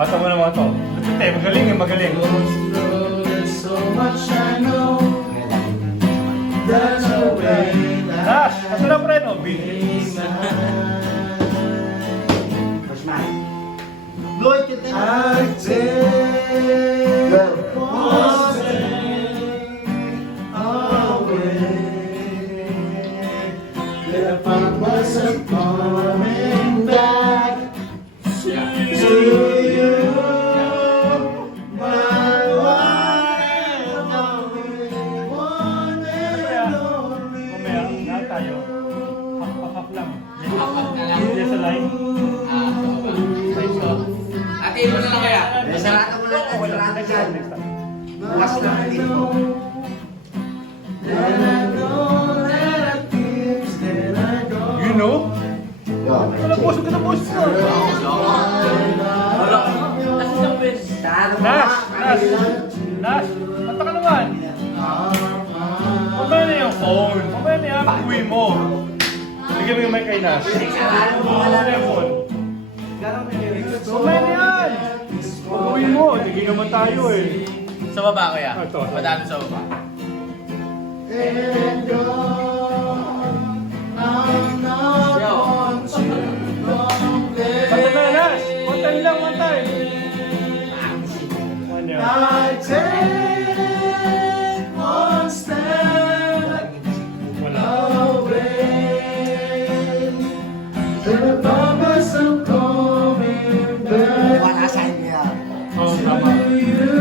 Ata mo naman ito. Ito, magaling eh, magaling. So much I know. There's no way that Nash, nasa na pre, no? Bilis. Lloyd, I take one step away. If I wasn't coming back to you, my one and only. Mamaya, lahat tayo. Hap lang. Kapag na lang. Hindi sa line. Ate, mo na lang kaya. Sarado mo lang, Wala. sarado Next dyan. time, next time. Bukas lang din mo. Then I go, then I keeps, then I go. You know? Yo, Wala, puso ka na, puso ka. Wala. Nasa isang beses. sarado mo Nash, nga. Nash, Nash, kanta ka naman. Mamaya na yung phone. Mamaya na yung uwi mo. Bigyan mo yung mic kay Nash. Mamaya na yung phone. Mamaya na yan. Uwi mo, tigil naman tayo eh. Sa baba kaya? Ito. Madami sa baba. And go, I'm not going to complain. Kanta na Nash. One time lang, one time. One yan. I take one step Wala. away. The promise of coming back Wala sa inyo. Oo, tama. to you.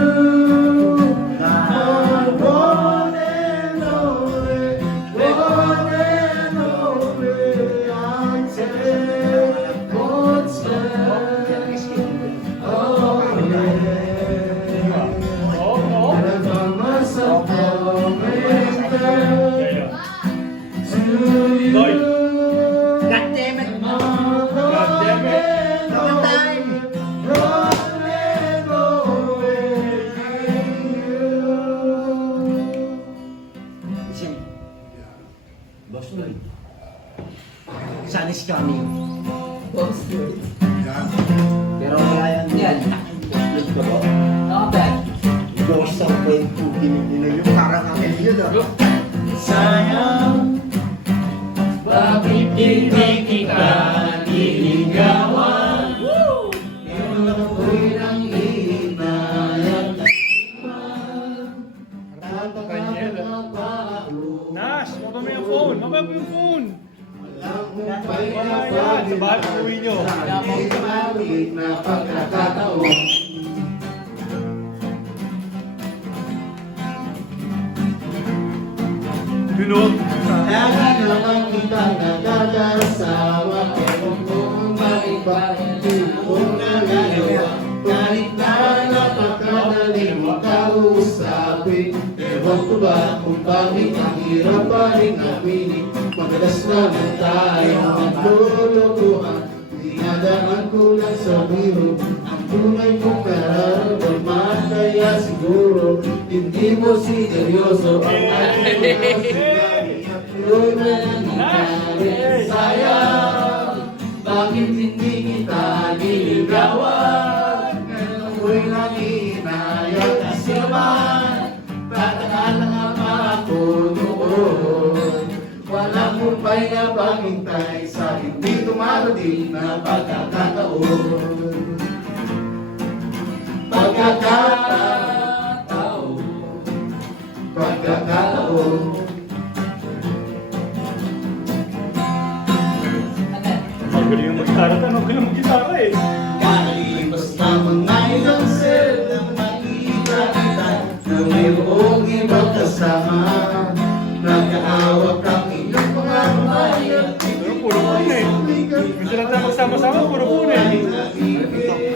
My one and only, one and only. I take one step away. Oo, oo. The promise of coming back Yeah, yeah. to you. Lloyd. God damn it. God damn it. Double time. Listen. Boss Lloyd. Sun is coming. Pero wala yan. Yan. Boss Lloyd ka ba? Nakabad. Ghost of Point 2. Giniginaw yung parang akin yun ah. Sayang, bakit hindi kita niligawan? Pero ako'y nang hinayang Nash, mababa mo yung phone. Mababa mo yung phone. Mamaya yan. Sa bahay pag uwi nyo. Maliit na pagkakataon. You know? Lagi naman kita nagkakasawa. Ewan kung bakit ba hindi ko nangalawa. Kahit na napakadali mo kausapin. Ewan ko ba kung bakit ang hirap pa rin aminin. Madalas naman tayo naglulukuhan. Dinadaan ko lang sa biro. Ang tunay kong nararamdaman. Kaya siguro hindi mo sineryoso ang aking Yun na nangyari. Sayang, bakit hindi kita niligawan? Ngayon ako'y nanginayang kasi naman tatangan lang ako noon. Walang kumpay na paghintay sa hindi tumarating na pagkakataon. Pagkakataon. Magaling yung mag-gitara. Ano ka yung mag-gitara eh? Kalipas na mga ilang sir nang makita kita na mayroong ibang kasama. Nagkahawak ang inyong mga kamay at Pero puro phone eh. Minsan lang tayo magsama-sama, puro phone eh.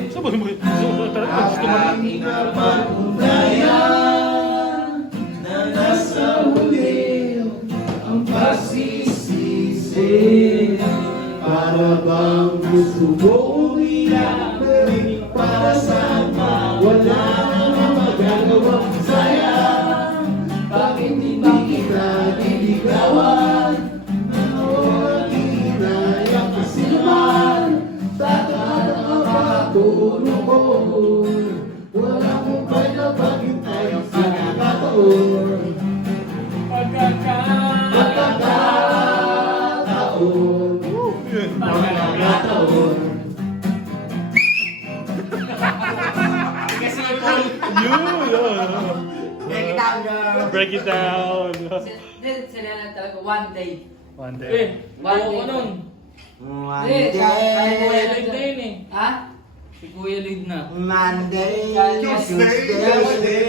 Saan ba mo? Gusto mo? aking napatunayan na nasa huli ang pagsisisi. Para bang gusto mo umiyak para saan ba wala na magagawa. Sayang, bakit hindi kita niligawan? Ano ang hinayang kasi naman tatangan ang Naturo ko wala mo ba na paghintay ang pagkakataon Pagkakataon Yun. Pagkakataon Yun. Break it down, girl. Break it down. Sila na talaga, one day. One day. Eh, bago ko nun. Monday. Si Kuya Lloyd na yun eh. Ha? Si Kuya Lloyd na. Monday. Tuesday. Tuesday.